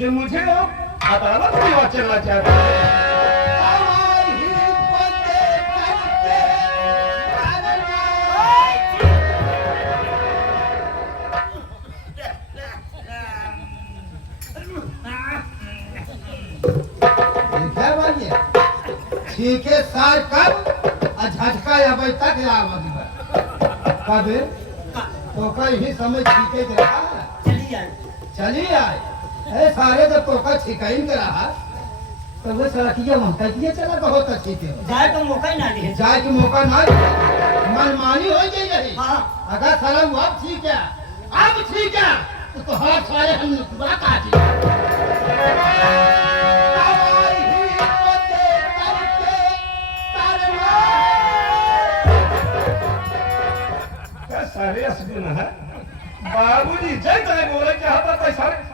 जो मुझे अदालत में चलना चाहता है। ठीक है साल कब झटका या बैठक या कब तो कहीं ही समय ठीके के रहा चली आए सारे जब तो का छिकाइन के रहा तो वो सड़किया महकिया चला बहुत अच्छी थी जाए तो मौका ही ना दिए जाए के मौका ना मनमानी हो गई यही अगर सारा अब ठीक है तो हर सारे हम पूरा काटी सारे असली है बाबूजी जय जय बोले क्या होता था सारे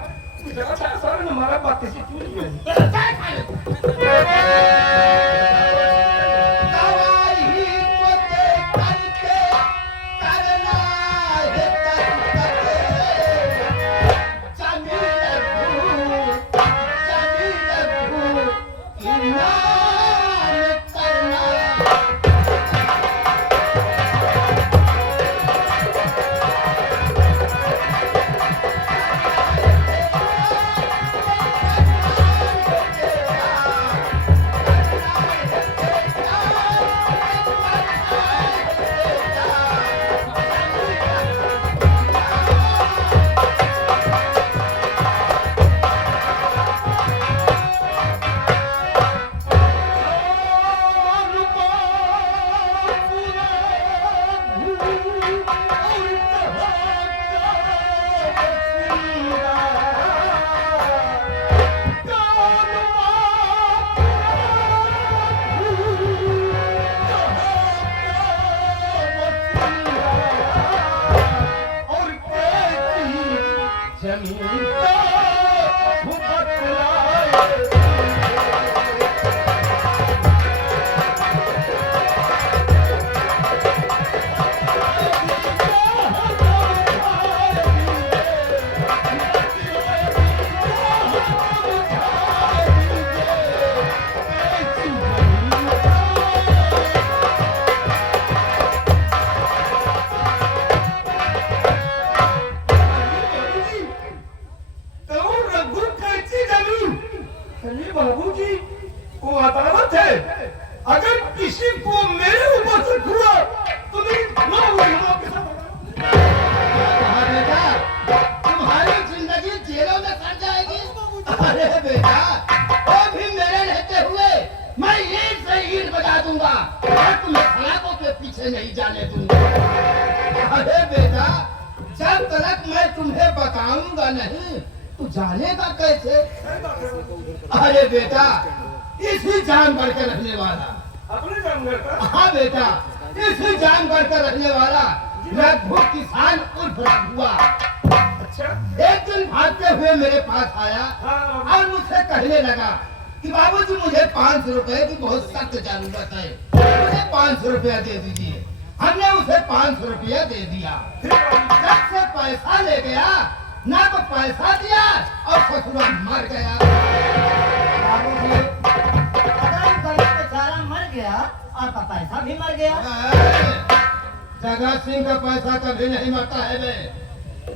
सारे हमारा बात किसी क्यों नहीं बाबूजी वो अदालत है अगर किसी को मेरे ऊपर से हुआ तो मेरी तुम्हारी जिंदगी जेलों में सड़ जाएगी। अरे बेटा वो भी मेरे रहते हुए मैं ईंट से ईंट बजा दूंगा और तुम्हें सलाखों के पीछे नहीं जाने दूंगा। अरे बेटा जब तक मैं तुम्हें बताऊंगा नहीं तू जानेगा कैसे। अरे बेटा इसी जानवर के रहने वाला अपने जानवर का हाँ बेटा इसी जानवर का रहने वाला रघु किसान उर्फ रघुआ अच्छा एक दिन भागते हुए मेरे पास आया और मुझसे कहने लगा कि बाबूजी मुझे 500 रुपए की बहुत सख्त जरूरत है मुझे 500 रुपया दे दीजिए। हमने उसे 500 रुपया दे दिया। जब से पैसा ले गया ना तो पैसा दिया और ससुरा मर गया। बेचारा मर गया आपका पैसा भी मर गया। जगत सिंह का पैसा कभी नहीं मरता है बे।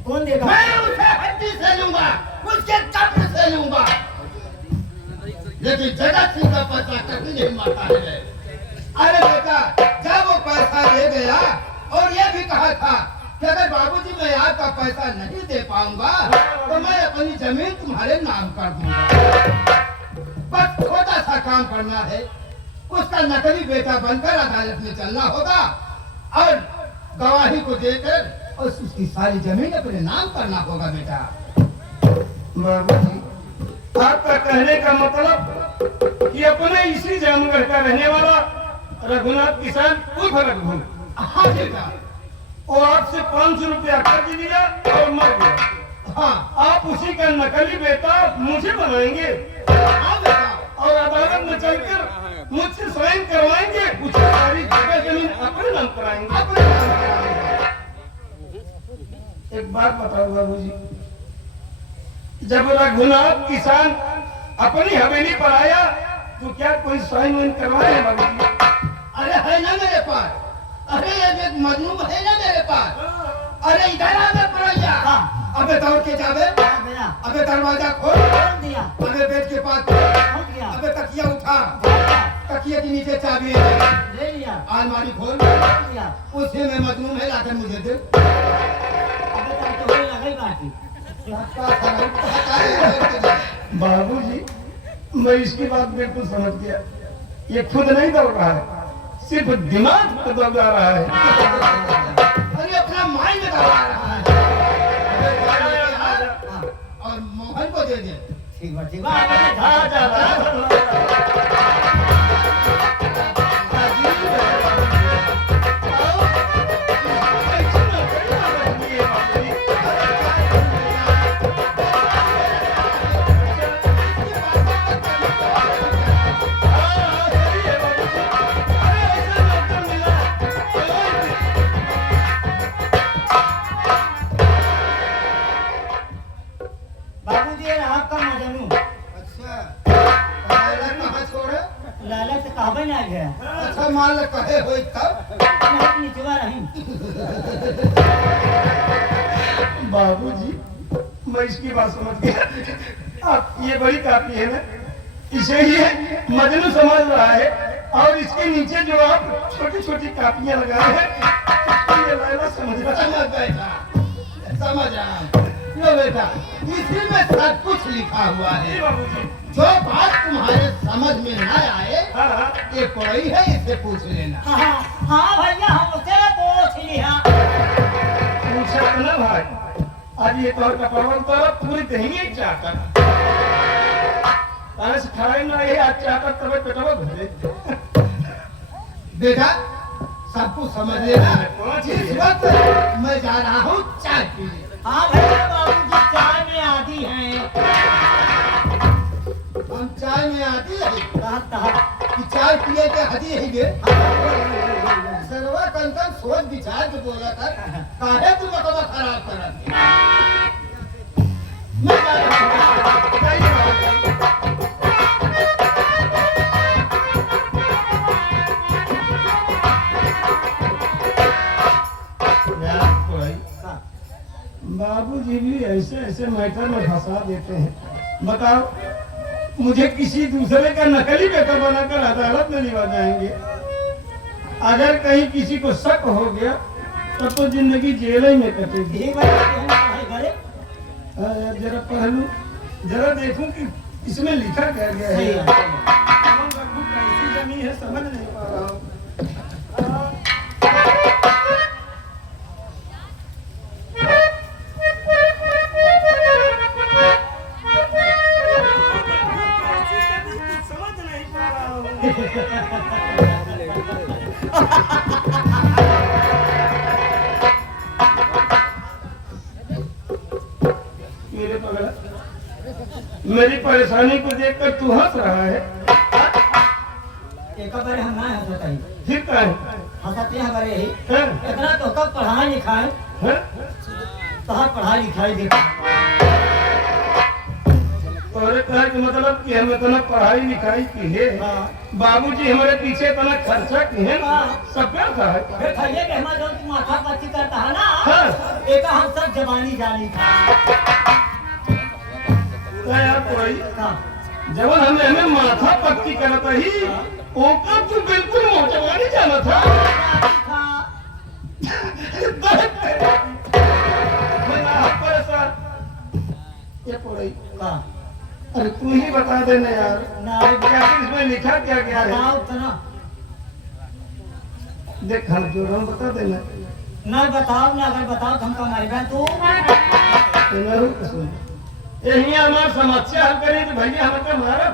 कौन देगा? मैं उसे हड्डी से लूंगा उसके कब्र से लूंगा लेकिन जगत सिंह का पैसा कभी नहीं मरता है बे। अरे बेटा जब वो पैसा दे गया और ये भी कहा था कि अगर बाबूजी मैं आपका पैसा नहीं दे पाऊंगा तो मैं अपनी जमीन तुम्हारे नाम कर दूंगा। बस छोटा सा काम करना है उसका नकली बेटा बनकर अदालत में चलना होगा और गवाही को देकर और उसकी सारी जमीन अपने नाम करना होगा। बेटा बाबूजी आपका कहने का मतलब कि अपने इसी जानवर का रहने वाला रघुनाथ किसान उर्फ रघु। हाँ बेटा वो आपसे 500 रुपया कर्ज लिया और मर गया। हाँ आप उसी का नकली बेटा मुझे बनाएंगे हाँ बेटा और अदालत में चलकर मुझसे साइन करवाएंगे उसकी सारी जगह जमीन अपने नाम कराएंगे। अपने नाम कराएंगे। एक बात बताओ बाबूजी जब रघुनाथ किसान अपनी हवेली पर आया तो क्या कोई साइन वाइन करवाए बाबूजी? अरे है ना मेरे पास, अरे ये मजनू है ना मेरे पास। अरे इधर आ मैं पड़ैया। अबे दौड़ के जावे, हाँ, गया। अबे दरवाजा खोल, खोल दिया। अबे बेड के पास, खोल दिया। अबे तकिया उठा, दिया। तकिए के नीचे चाबी है, ले लिया। अलमारी खोल, खोल दिया। उसी में मजनू है, लाकर मुझे दे। अबे तो वही लगी बाटी। बाबूजी मैं इसकी बात बिल्कुल समझ गया। ये खुद नहीं दौड़ रहा है, सिर्फ दिमाग पर दौड़ा रहा है। अरे अपना माइंड दबा रहा है। हाँ, और मोहन को दे दे। ठीक बा, ठीक बा। आगे जा। आ जा, बाबूजी ये आपका मजनू अच्छा, लाला कहाँ छोड़े? लाला से कहबे ना गया। अच्छा मान ले कहे होई तब। नहीं नीचवा रही। बाबूजी मैं इसकी बात समझ गया। आप ये बड़ी कापी है ना, इसे ही मजनू समझ रहा है और इसके नीचे जो आप छोटी छोटी कापियां लगाए हैं इसको ये लैला समझ रहा है। समझ बैठा, समझ रहा। लो बेटा, इसी में सब कुछ लिखा हुआ है। जी बाबूजी। जो बात तुम्हारे समझ में न आए, हाँ हाँ ये कोई है, इससे पूछ लेना। हाँ हाँ भैया हमसे पूछ लिया। पूछा ना भाई, आज ये तौर का परवल तो पूरी देंगे चाहता आज खाए ना ये आज चाहता तब पेटवा भरे। बेटा सब कुछ समझ लेना। जिस वक्त मैं जा रहा हूँ चाय पीने। हाँ भैया बाबूजी चाय में आदि हैं। हम चाय में आती है कहता कि चाय पिए के हदी है गे। सर्वा कंकन सोच विचार के बोला था, काहे तुम मतलब खराब करत? मैं जा रहा हूँ। बाबूजी भी ऐसे ऐसे मैटर में फंसा देते हैं। बताओ मुझे किसी दूसरे का नकली बेटा बनाकर अदालत में लिवा जाएंगे। अगर कहीं किसी को शक हो गया तब तो जिंदगी जेल ही में कटेगी। ठीक है जरा पहलू जरा देखूं कि इसमें लिखा क्या गया सही है। है। कैसी जमी है समझ नहीं पा रहा हूँ। समझ नहीं पा रहा हूँ। मेरे पगला, मेरी परेशानी को देखकर तू हंस रहा है। एक बार हम ना हंसत हई। फिर क्या है? हंसते हमारे ही। हैं? इतना तो कब पढ़ाई लिखाई, हैं? कहाँ पढ़ाई लिखाई देखा। तोरे कहे कि मतलब कि हम इतना पढ़ाई लिखाई की है, हाँ। बाबूजी हमारे पीछे इतना खर्चा की है, हाँ। सब क्या था? फिर भैया के हमारा जो माथा पच्ची करता है ना, हाँ। एक हम सब जवानी जानी था। यार कोई हाँ। जब हमें माथा पक्की करता ही ऊपर तू बिल्कुल मोटवानी जाना था। ये पढ़ाई हाँ। अरे तू ही बता देना यार, ना क्या इसमें लिखा क्या क्या है? बताओ तो ना। देख हम जो रहा बता देना। ना बताओ ना, अगर बताओ तो हमको मारेगा तू। यही हमारी समस्या हल करी तो भैया हमको मारब।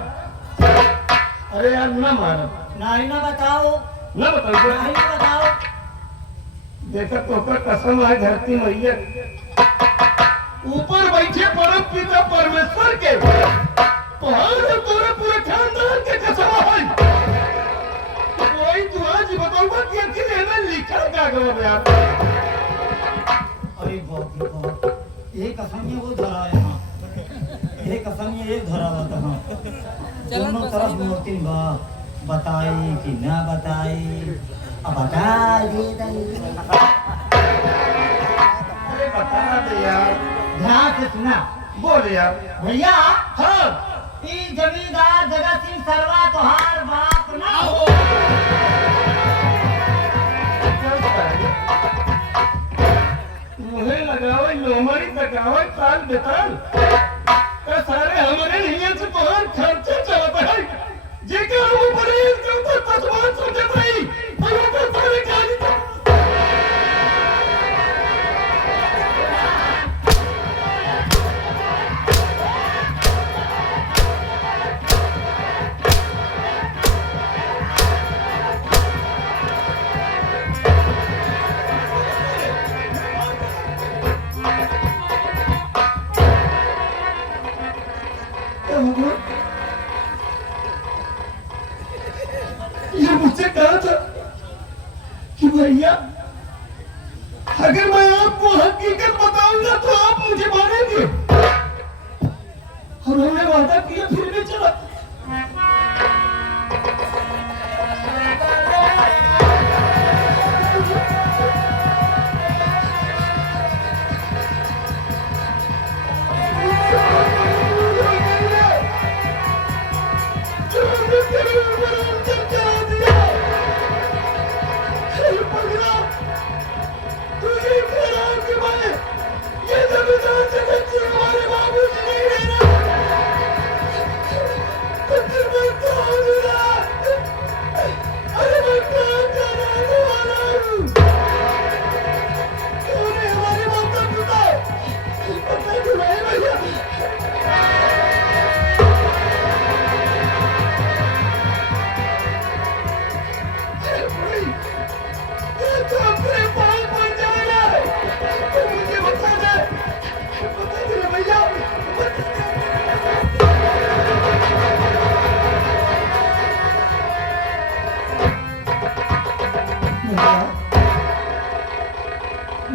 अरे यार ना मारब, नहीं ना बताओ, ना बताओ। नहीं ना बताओ। देखा तो पर कसम है धरती मैया ऊपर बैठे परम पिता परमेश्वर के, पहाड़ पूरे पूरे खानदान के कसम है। कोई तू आज बताऊंगा कि अकेले में लिखा क्या गवा यार। अरे बहुत ही बहुत, ये कसम में वो धरा है। हाँ। हे कसम ये धरा हुआ था दोनों तरफ मूर्ति बा बताई कि ना बताई अब बता दे अरे बता दे यार। ध्यान से सुना बोल यार। भैया हाँ। ई जमींदार जगत सिंह सरवा तोहार बाप ना हो मुझे लगावे लोमड़ी तकावे ताल बेताल तो सारे हमारे नियम से बहुत खर्चे चलता है जेकर ऊपर इसके ऊपर तस्वीर सोचत रही पर ऊपर सारे खाली ये मुझसे कहा था कि भैया अगर मैं आपको हकीकत बताऊंगा तो आप मुझे मारेंगे और हमने वादा किया फिर भी चला।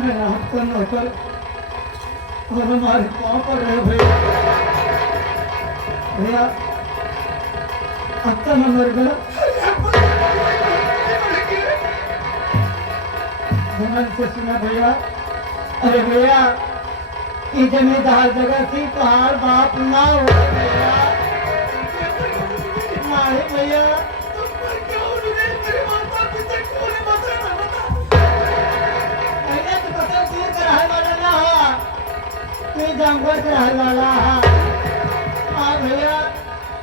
मैं आपका नौकर और हमारे पाँव पर रहे भैया भैया अब तक मैं मर गया ध्यान से सुना भैया। अरे भैया ये जमींदार जगह थी पहाड़ बाप ना हो भैया नहीं भैया जानवर के रहने वाला हाँ भैया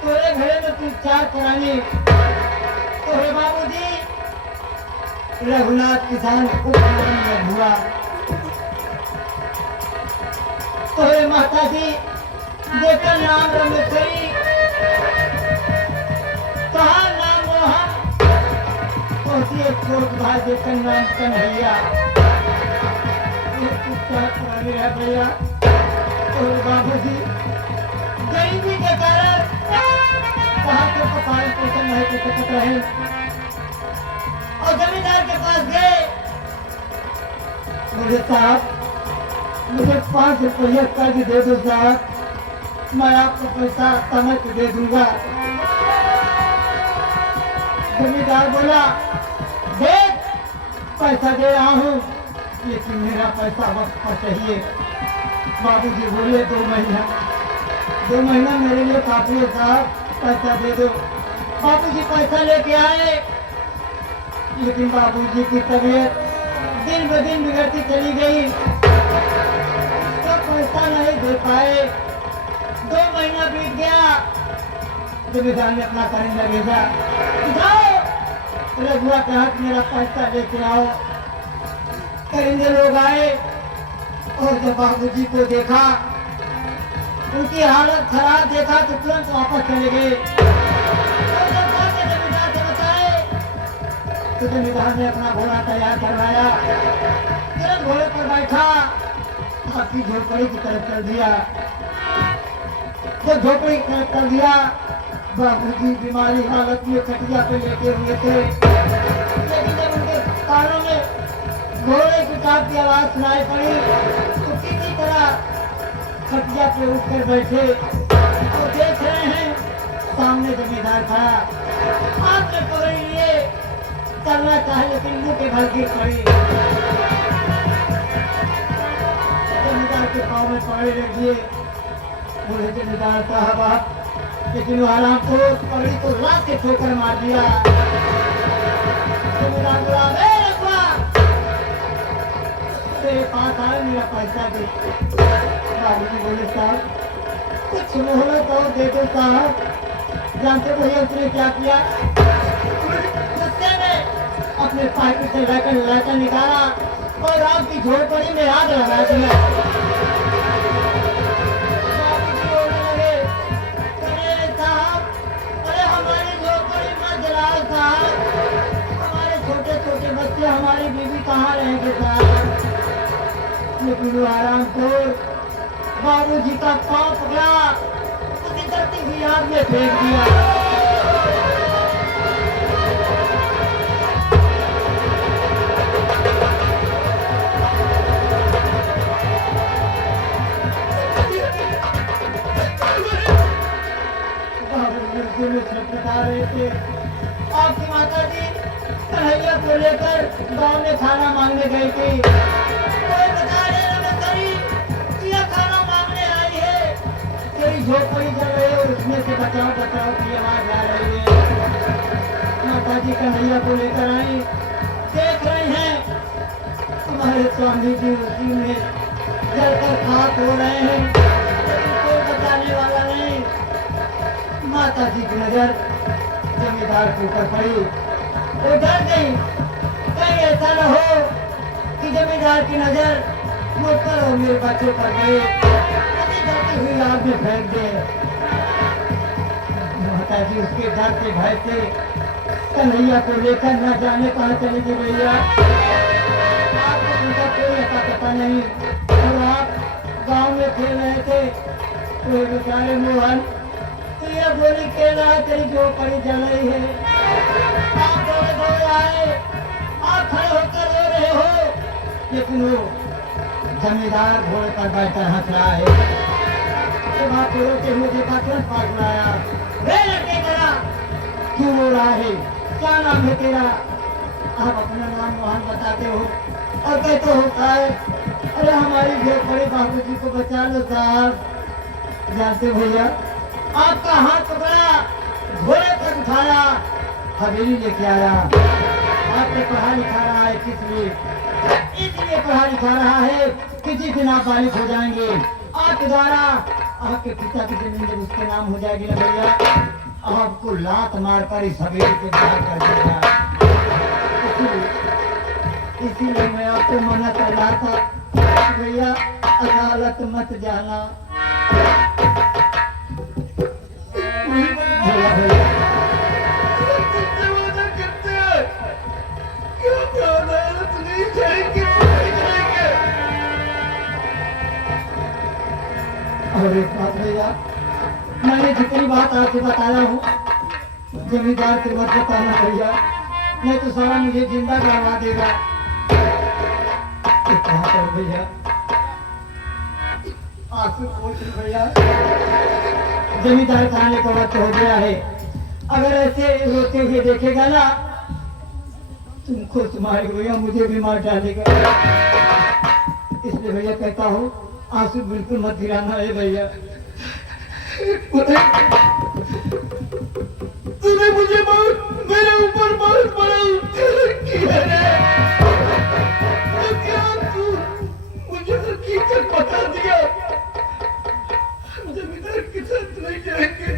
तोरे घरे में तू चार पुरानी तोरे बाबूजी रघुनाथ किसान हुआ तोरे माता जी जेकर नाम रमेश्वरी तोहार नाम मोहन तोसी एक छोट भाई जेकर नाम कन्हैया तू चार पुरानी है भैया और बाबूजी गरीबी के कारण वहाँ के पकाने पोषण नहीं कर सकते रहे और जमींदार के पास गए मुझे साहब मुझे 5 रुपया कर्ज दे दो साहब मैं आपको पैसा समय पे दे दूंगा। जमींदार बोला देख पैसा दे रहा हूँ लेकिन मेरा पैसा वक्त पर चाहिए। बाबूजी बोले 2 महीना मेरे लिए काफी है साहब पैसा दे दो। बाबूजी पैसा लेके आए लेकिन बाबूजी की तबीयत दिन ब दिन बिगड़ती चली गई तो पैसा नहीं दे पाए। 2 महीना बीत गया जमींदार ने अपना कारिंदा भेजा जाओ रघुआ के हाथ मेरा पैसा लेके आओ। करिंदे लोग आए और जब बाबूजी को देखा उनकी हालत खराब देखा तो तुरंत वापस चले गए। जमींदार से बताए तो जमींदार ने अपना घोड़ा तैयार करवाया तुरंत घोड़े पर बैठा आपकी झोपड़ी की तरफ चल दिया। जब झोपड़ी की तरफ चल दिया बाबूजी बीमारी हालत में खटिया पे लेटे हुए थे लेकिन जब उनके कानों में घोड़े की टाप की आवाज सुनाई पड़ी तो किसी तरह खटिया पे उठकर बैठे सामने जमींदार खड़ा, हाथ में पकड़ लिए, चलना चाहे लेकिन मुंह के बल गिर पड़े। जमींदार के पाँव में पकड़े रख दिए। बोले जमींदार साहब आप, लेकिन वो आराम को पकड़ी तो लात से ठोकर मार दिया। जमींदार बोला, तेरे पास आए मेरा पैसा दे। बाबूजी बोले साहब कुछ मोहलत और दे दो साहब। जानते भैया उसने क्या किया? गुस्से में अपने पाइप से लाइटर निकाला और आपकी झोपड़ी में आग लगा दिया। बाबूजी बोलने लगे, अरे साहब, अरे हमारी झोपड़ी मत जलाओ साहब, हमारे छोटे छोटे बच्चे, हमारी बीवी कहाँ रहेंगे साहब। लेकिन आराम को बाबूजी का पांव पकड़ा, उसी धरती की आग में फेंक दिया। बाबूजी में छटपटा रहे थे। आपकी माता जी कन्हैया को लेकर गांव में खाना मांगने गई थी। कोई बता रहे खाना मांगने आई है, तेरी झोपड़ी जल रही है और उसमें से बचाओ बचाओ की आवाज आ रही है। माता जी कन्हैया को लेकर आई, देख रही हैं तुम्हारे स्वामी जी उसी में जलकर खाक हो रहे हैं, लेकिन कोई बचाने वाला नहीं। माता जी की नजर जमींदार के ऊपर पड़ी, वो डर गई, कहीं ऐसा न हो कि जमींदार की नजर मुझ पर और मेरे बच्चों पर गए, जाती हुई आग में फेंक दे। माता जी उसके डर से भय से कन्हैया को लेकर न जाने कहाँ चली गई। भैया आपको उनका कोई ऐसा पता नहीं, और आप गांव में खेल रहे थे, कोई बेचारे मोहन तो यह गोली खेल रहा है, तेरी झोपड़ी जल रही है। आप दौड़े दौड़े आए, आप खड़े होकर रो रहे हो, लेकिन वो जमींदार घोड़े पर बैठकर हंस रहा है। जब आप रोते हुए देखा तुरंत पास बुलाया, वे लड़के तेरा क्यों रो रहा है, क्या नाम है तेरा? आप अपना नाम मोहन बताते हो और कहते हो साहब, अरे हमारी झोपड़ी बाबूजी को बचा लो साहब। जानते भैया आपका हाथ पकड़ा, घोड़े पर उठाया, हवेली लेके आया। आपने पढ़ा लिखा रहा है किस लिए? इसलिए पढ़ा लिखा रहा है कि जिस दिन आप बालिक हो जाएंगे, आपके द्वारा आपके पिता की जमीन जब उसके नाम हो जाएगी ना भैया, आपको लात मारकर इस हवेली से बाहर कर देगा। इसीलिए मैं आपको मना कर रहा था भैया, अदालत मत जाना। भैया और एक बात भैया, मैंने जितनी बात आपसे बताया हूँ जमींदार से मत बताना भैया, नहीं तो सारा मुझे जिंदा करवा देगा। एक बात और भैया, आंसू पोंछ भैया, जमींदार का आने का वक्त हो गया है। अगर ऐसे रोते हुए देखेगा ना, तुमको तुम्हारे भैया मुझे भी मार डालेगा। इसलिए भैया कहता हूँ आंसू बिल्कुल मत गिराना है भैया। तूने मुझे मेरे ऊपर बहुत बड़ा उत्पीड़न किया है, तो क्या तू मुझे हकीकत बता दिया? जमींदार के साथ नहीं जाएंगे।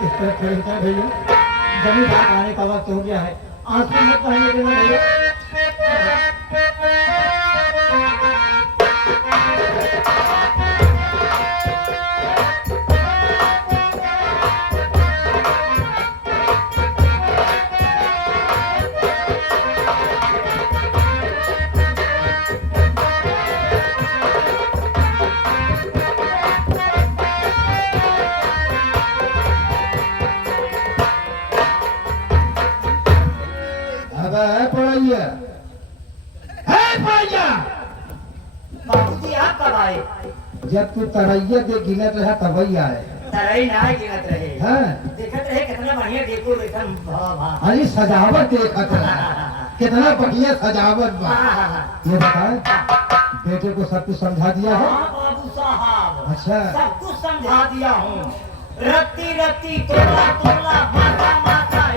इस तरह खड़े भैया, जमींदार आने का वक्त हो गया है, आंसू मत बहाने देना भैया। जब तू तरैया दे गिनत रहा तब ही आए। तरई ना गिनत रहे हाँ देखत रहे कितना बढ़िया डेकोरेशन भा अरे सजावट देखत रहा कितना बढ़िया सजावट बा ये बताए बेटे को सब कुछ समझा दिया है हाँ बाबू साहब अच्छा सब कुछ समझा दिया हूँ रत्ती रत्ती तोला तोला माता माता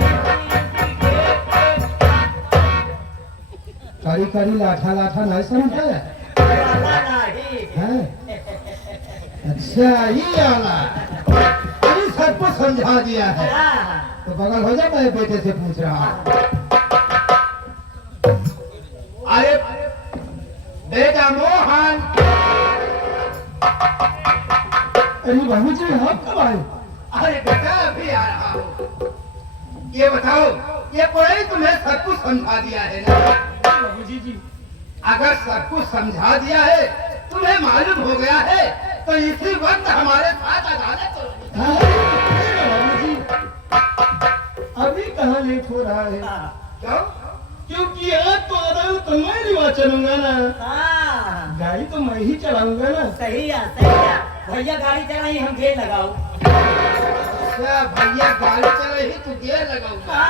कड़ी कड़ी लाठा लाठा नहीं समझे हैं? अच्छा ये आला अरे सब कुछ समझा दिया है तो बगल हो जा मैं बेटे से पूछ रहा हूँ अरे बेटा मोहन अरे बाबू जी आप कब आए? अरे बेटा अभी आ रहा हूँ ये बताओ ये कोई तुम्हें सब कुछ समझा दिया है ना बाबू जी अगर सब कुछ समझा दिया है तुम्हें मालूम हो गया है तो इसी वक्त हमारे साथ अदालत करो हाँ, बाबू जी अभी कहाँ लेट हो रहा है? क्यों क्योंकि आज तो अदालत मैं रिवाज चलूंगा ना गाड़ी तो मैं ही चलाऊंगा ना। सही है भैया गाड़ी चलाई हम घेर लगाओ अच्छा भैया गाड़ी चले ही तू गियर लगाऊंगा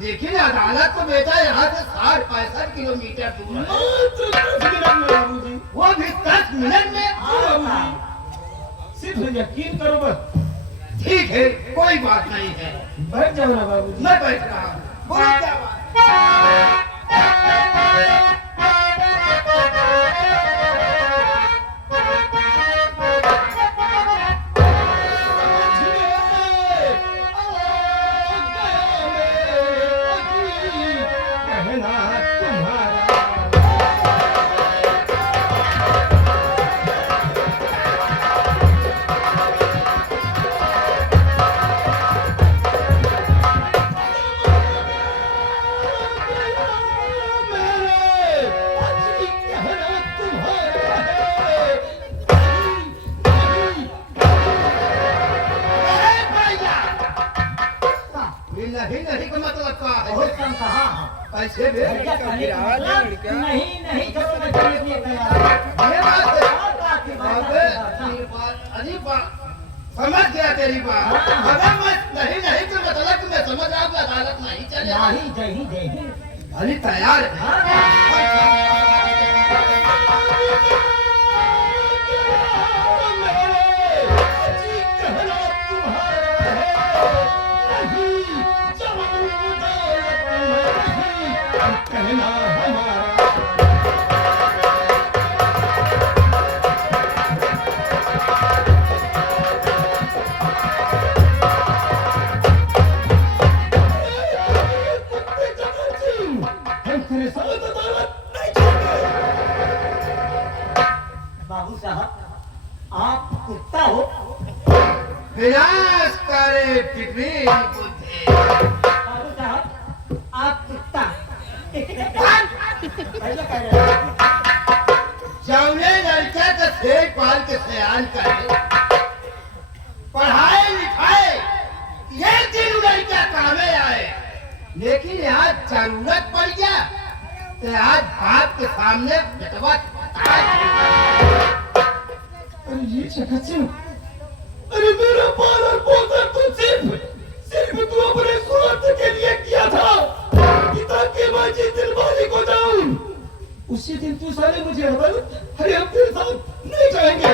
लेकिन अदालत तो बेटा यहाँ से 60-65 किलोमीटर दूर है मात्र 10 मिनट में बाबू जी। वो भी 10 मिनट में हाँ बाबू जी सिर्फ यकीन करो बस। ठीक है कोई बात नहीं है बैठ जाओ ना बाबू जी। मैं बैठ रहा हूँ बोलो क्या बात कहना तुम्हारा नहीं नहीं का मतलब क्या है बहुत कम कहा कैसे भी भैया कहने का मतलब नहीं करो मैं चलने के लिए तैयार हूं। ये बात है और बात की बात अबे है। ये बात अरे बात समझ गया तेरी बात अगर मैं नहीं नहीं तो मतलब कि मैं समझ रहा हूँ अदालत नहीं चलेगा नहीं जय ही अरे तैयार है कहना हमारा हम तेरे साथ अदालत नहीं छोड़ेंगे। बाबू साहब आप कुत्ता हो विनाश करे पिपरी बुद्धि बाबू साहब आप कुत्ता भैया कह रहे हैं। जौने लड़का का सेठ पाल के सयान करे पढ़ाए लिखाए ये दिन लड़का कामे आए लेकिन यहाँ जरूरत पड़ गया तो आज बाप के सामने बेटवा अरे ये चकच्चू अरे मेरा पालन पोषण तो सिर्फ तू अपने स्वार्थ के लिए किया था पिता के बाजी दिलवाली को जाऊं उसी दिन तू साले मुझे अरे हम तेरे साथ नहीं जाएंगे।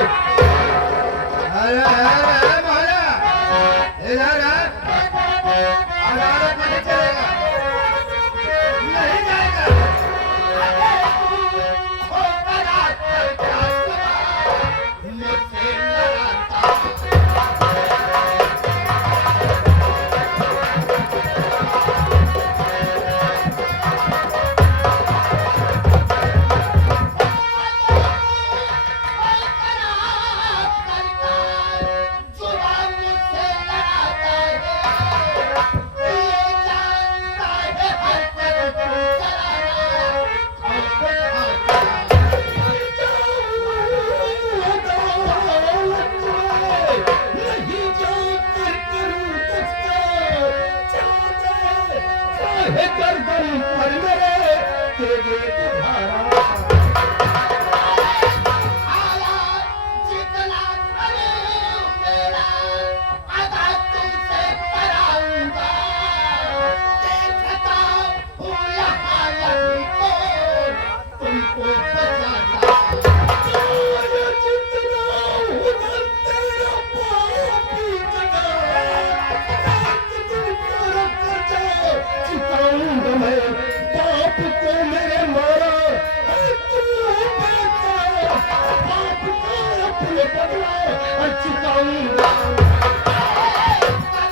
अरे मारा इधर आ अदालत नहीं चलेगा नहीं जाएगा मुझसे लड़ाता पाप को अपने बदलाए और चुकाऊंगा।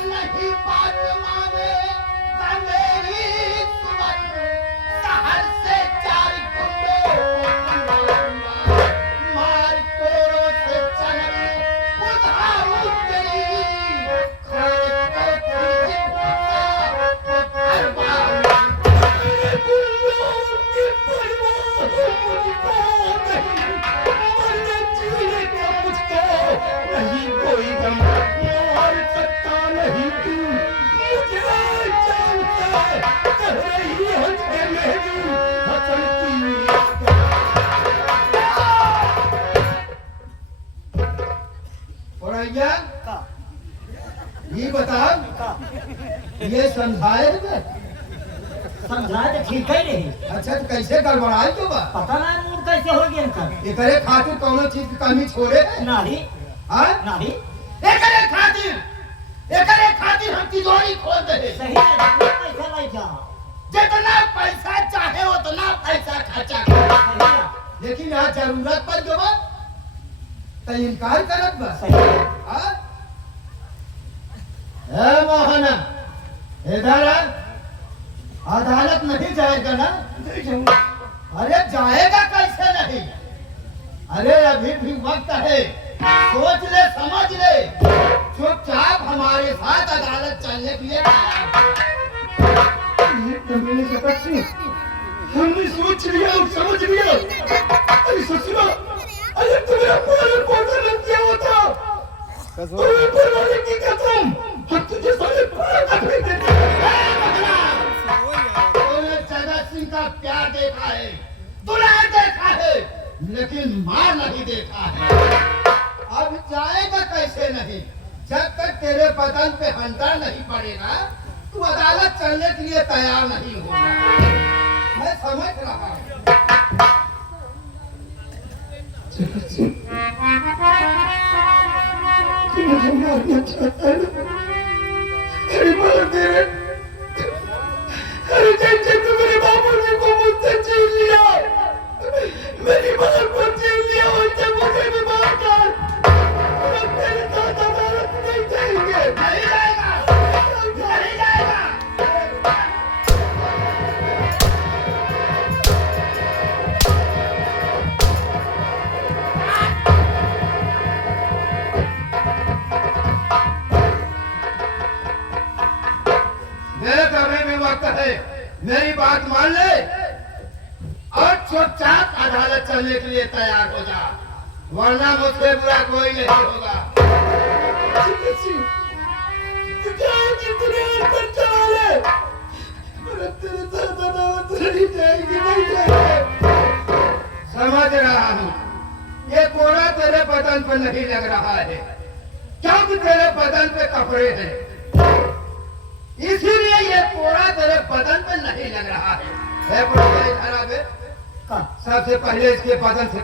नहीं बात माने ना मेरी सुमन, शहर से 4 गुंडों को बुलाऊंगा, मार कोरों से चलनी उधारू तेरी, खाने को खींच गुस्सा हरवाऊंगा। मेरे गुल्लों की परवाह मुझको नहीं, मरने जीने का मुझको नहीं कोई गम, मार सकता नहीं तू मुझे जानता है, कह रही हंस के मेरी हसन की औरैया, ये बता, ये समझाए ना? समझा तो ठीक है नहीं, अच्छा तो कैसे गड़बड़ाए तो बा? पता ना मूड कैसे हो गया इनका। एकरे खातिर कौनो चीज की कमी छोड़े है? नारी हाँ? नारी एकरे खातिर हम तिजोरी खोल दे। सही है, पैसा लाई जा जितना पैसा चाहे उतना पैसा खर्चा कर, सही है, लेकिन यहाँ जरूरत पड़ गवा तो इनकार करत बा। सही है। हाँ? ए मोहना, इधर आ। अदालत नहीं जाएगा ना? नहीं जाऊंगा। अरे जाएगा कैसे नहीं? अरे अभी भी वक्त है, सोच ले समझ ले, चुपचाप हमारे साथ अदालत चलने के लिए तैयार हो। ये तो मैंने शपथ से हमने सोच लिया और समझ लिया। अरे ससुरा, अरे तुम्हें पालन पोषण नहीं किया होता, तुम्हें ऊपर वाले की कसम, हम तुझे साले पूरा कटवे देते। तूने जगत सिंह का प्यार देखा है, दुलार देखा है, लेकिन मार नहीं देखा है। अब जाएगा कैसे नहीं? जब तक तेरे बदन पे हंटर नहीं पड़ेगा, तू अदालत चलने के लिए तैयार नहीं होगा। मैं समझ रहा हूँ। जगत सिंह, तू मुझे मारना चाहता है ना? अरे मार दे रे। अरे जैसे तू मेरे बाबूजी को मुझसे छीन लिया, मेरी मां को छीन लिया, वैसे मुझे भी मार डाल। हम तेरे साथ अदालत नहीं जाएंगे। नहीं जाएगा, नहीं जाएगा। मेरे करने में वक्त है, मेरी बात मान ले और चुपचाप अदालत चलने के लिए तैयार हो जा, वरना मुझसे बुरा कोई नहीं होगा। जगत सिंह, तू जाएगी दुनिया पर चला ले, पर अब तेरे साथ अदालत नहीं जाएगी, नहीं जाएगी। समझ रहा हूँ, ये कोड़ा तेरे बदन पर नहीं लग रहा है, क्योंकि तेरे बदन पे कपड़े हैं, इसीलिए ये कोड़ा तेरे बदन पे नहीं लग रहा है। ए, बुढ़िया, इधर आ बे। का सबसे पहले इसके बदन से